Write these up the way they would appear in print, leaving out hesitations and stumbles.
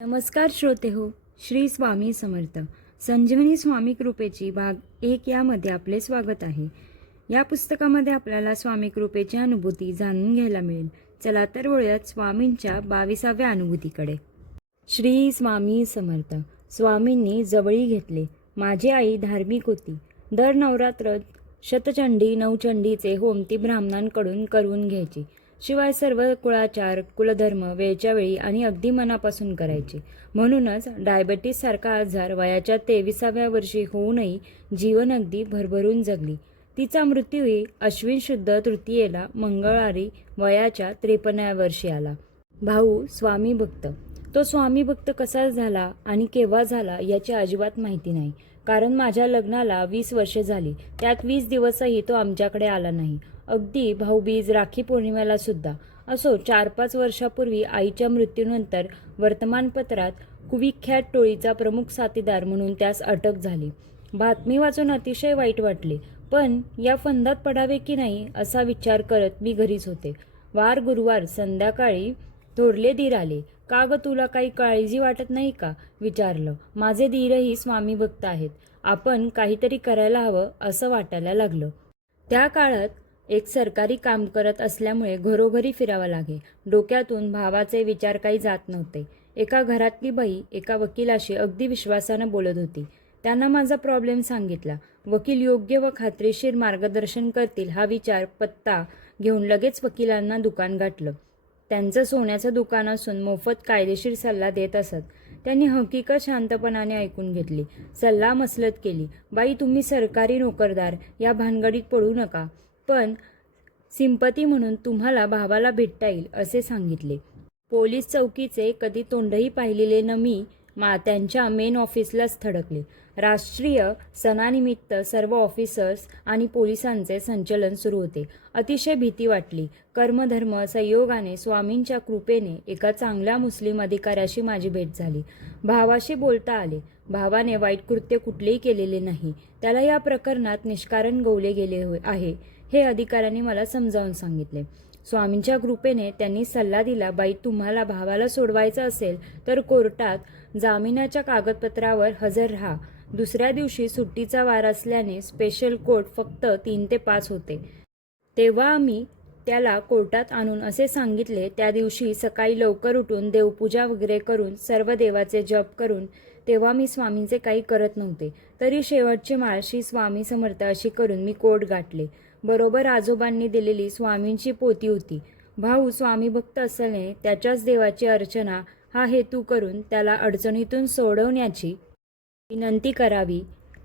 नमस्कार श्रोते हो. श्री स्वामी समर्थ. संजीवनी स्वामी कृपेची भाग 1 यामध्ये आपले स्वागत आहे. या पुस्तकामध्ये आपल्याला स्वामी कृपेची अनुभूती जाणून घ्यायला मिळेल. चला तर वळूयात स्वामींच्या 22व्या अनुभूतीकडे. श्री स्वामी समर्थ. स्वामींनी जवळी घेतले. माझी आई धार्मिक होती. दर नवरात्रात शतचंडी नवचंडीचे होम ती ब्राह्मणांकडून करून घ्यायची. शिवाय सर्व कुळाचार कुलधर्म वेळच्या वेळी आणि अगदी मनापासून करायचे. म्हणूनच डायबेटीस सारखा आजार वयाच्या 23व्या वर्षी होऊनही जीवन अगदी भरभरून जगली. तिचा मृत्यूही अश्विन शुद्ध तृतीयेला मंगळवारी वयाच्या 53व्या वर्षी आला. भाऊ स्वामी भक्त. तो स्वामी भक्त कसा झाला आणि केव्हा झाला याची अजिबात माहिती नाही. कारण माझ्या लग्नाला 20 वर्षे झाली. त्यात 20 दिवसही तो आमच्याकडे आला नाही. अगदी भाऊबीज राखी पौर्णिमेला सुद्धा. असो 4-5 वर्षापूर्वी आईच्या मृत्यूनंतर वर्तमानपत्रात कुविख्यात टोळीचा प्रमुख साथीदार म्हणून त्यास अटक झाली. बातमी वाचून अतिशय वाईट वाटले. पण या फंदात पडावे की नाही असा विचार करत मी घरीच होते. वार गुरुवार संध्याकाळी थोरले दीर आले. का ग तुला काही काळजी वाटत नाही का विचारलं. माझे दीरही स्वामी भक्त आहेत. आपण काहीतरी करायला हवं असं वाटायला लागलं. त्या काळात एक सरकारी काम करत असल्यामुळे घरोघरी फिरावं लागे. डोक्यातून भावाचे विचार काही जात नव्हते. एका घरातली बाई एका वकिलाशी अगदी विश्वासानं बोलत होती. त्यांना माझा प्रॉब्लेम सांगितला. वकील योग्य व खात्रीशीर मार्गदर्शन करतील हा विचार पत्ता घेऊन लगेच वकिलांना दुकान गाठलं. त्यांचं सोन्याचं दुकान असून मोफत कायदेशीर सल्ला देत असत. त्यांनी हकीकत शांतपणाने ऐकून घेतली. सल्ला मसलत केली. बाई तुम्ही सरकारी नोकरदार या भानगडीत पडू नका. पण सिंपती म्हणून तुम्हाला भावाला भेटता येईल असे सांगितले. पोलीस चौकीचे कधी तोंडही पाहिलेले न मी त्यांच्या मेन ऑफिसलाच थडकले. राष्ट्रीय सणानिमित्त सर्व ऑफिसर्स आणि पोलिसांचे संचलन सुरू होते. अतिशय भीती वाटली. कर्मधर्म संयोगाने स्वामींच्या कृपेने एका चांगल्या मुस्लिम अधिकाऱ्याशी माझी भेट झाली. भावाशी बोलता आले. भावाने वाईट कृत्य कुठलेही केलेले नाही. त्याला या प्रकरणात निष्कारण गोवले गेले आहे हे अधिकाऱ्यांनी मला समजावून सांगितले. स्वामींच्या कृपेने त्यांनी सल्ला दिला. बाई तुम्हाला भावाला सोडवायचं असेल तर कोर्टात जामिनाच्या कागदपत्रावर हजर राहा. दुसऱ्या दिवशी सुट्टीचा वार असल्याने स्पेशल कोर्ट फक्त 3 ते 5 होते. तेव्हा आम्ही त्याला कोर्टात आणून असे सांगितले. त्या दिवशी सकाळी लवकर उठून देवपूजा वगैरे करून सर्व देवाचे जप करून तेव्हा मी स्वामींचे काही करत नव्हते. तरी शेवटची माळ श्री स्वामी समर्थ अशी करून मी कोर्ट गाठले. बरोबर आजोबांनी दिलेली स्वामींची पोती होती. भाऊ स्वामी भक्त असल्याने त्याच्याच देवाची अर्चना हा हेतू करून त्याला अडचणीतून सोडवण्याची विनंती करावी.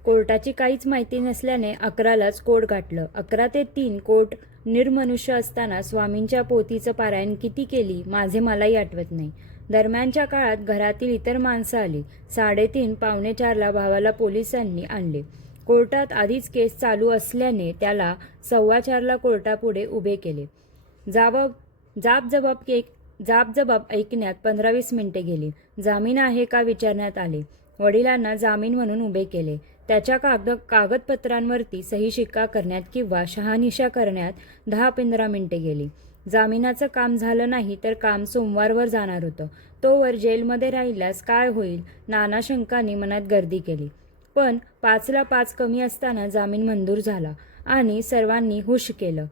कोर्टाची काहीच माहिती नसल्याने 11लाच कोर्ट गाठलं. 11 ते 3 कोर्ट निर्मनुष्य असताना स्वामींच्या पोथीचं पारायण किती केली माझे मलाही आठवत नाही. दरम्यानच्या काळात घरातील इतर माणसं आली. 3:30 पावणे 4ला भावाला पोलिसांनी आणले. कोर्टात आधीच केस चालू असल्याने त्याला 4:15ला कोर्टापुढे उभे केले. जाब ऐकण्यात 15-20 मिनिटे गेली. जामीन आहे का विचारण्यात आले. वडिलांना जामीन म्हणून उभे केले. त्याच्या कागदपत्रांवरती सही शिक्का करण्यात किंवा शहानिशा करण्यात 10-15 मिनिटे गेली. जामिनाचं काम झालं नाही तर काम सोमवारवर जाणार होतं. तोवर जेलमध्ये राहिल्यास काय होईल नाना शंकांनी मनात गर्दी केली. पण 5ला 5 कमी असताना जामीन मंजूर झाला आणि सर्वांनी हुश केलं.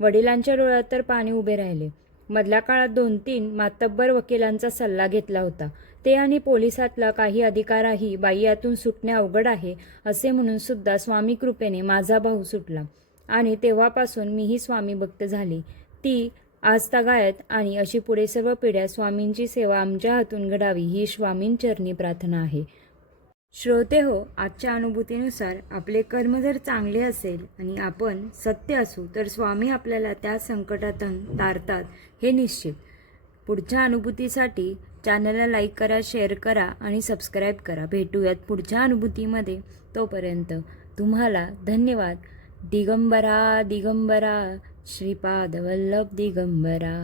वडिलांच्या डोळ्यात तर पाणी उभे राहिले. मधल्या काळात 2-3 मातब्बर वकिलांचा सल्ला घेतला होता. ते आणि पोलिसातला काही अधिकारही बाई यातून सुटणे अवघड आहे असे म्हणून सुद्धा स्वामी कृपेने माझा भाऊ सुटला आणि तेव्हापासून मीही स्वामी भक्त झाली. ती आजतागायत आणि अशी पुढे सर्व पिढ्या स्वामींची सेवा आमच्या हातून घडावी ही स्वामींचरणी प्रार्थना आहे. श्रोते हो, आजच्या अनुभूतीनुसार आपले कर्म जर चांगले असेल आणि आपण सत्य असू तर स्वामी आपल्याला त्या संकटातून तारतात हे निश्चित. पुढच्या अनुभूतीसाठी चॅनलला लाईक करा, शेअर करा आणि सबस्क्राईब करा. भेटूयात पुढच्या अनुभूतीमध्ये. तोपर्यंत तुम्हाला धन्यवाद. दिगंबरा दिगंबरा श्रीपाद वल्लभ दिगंबरा.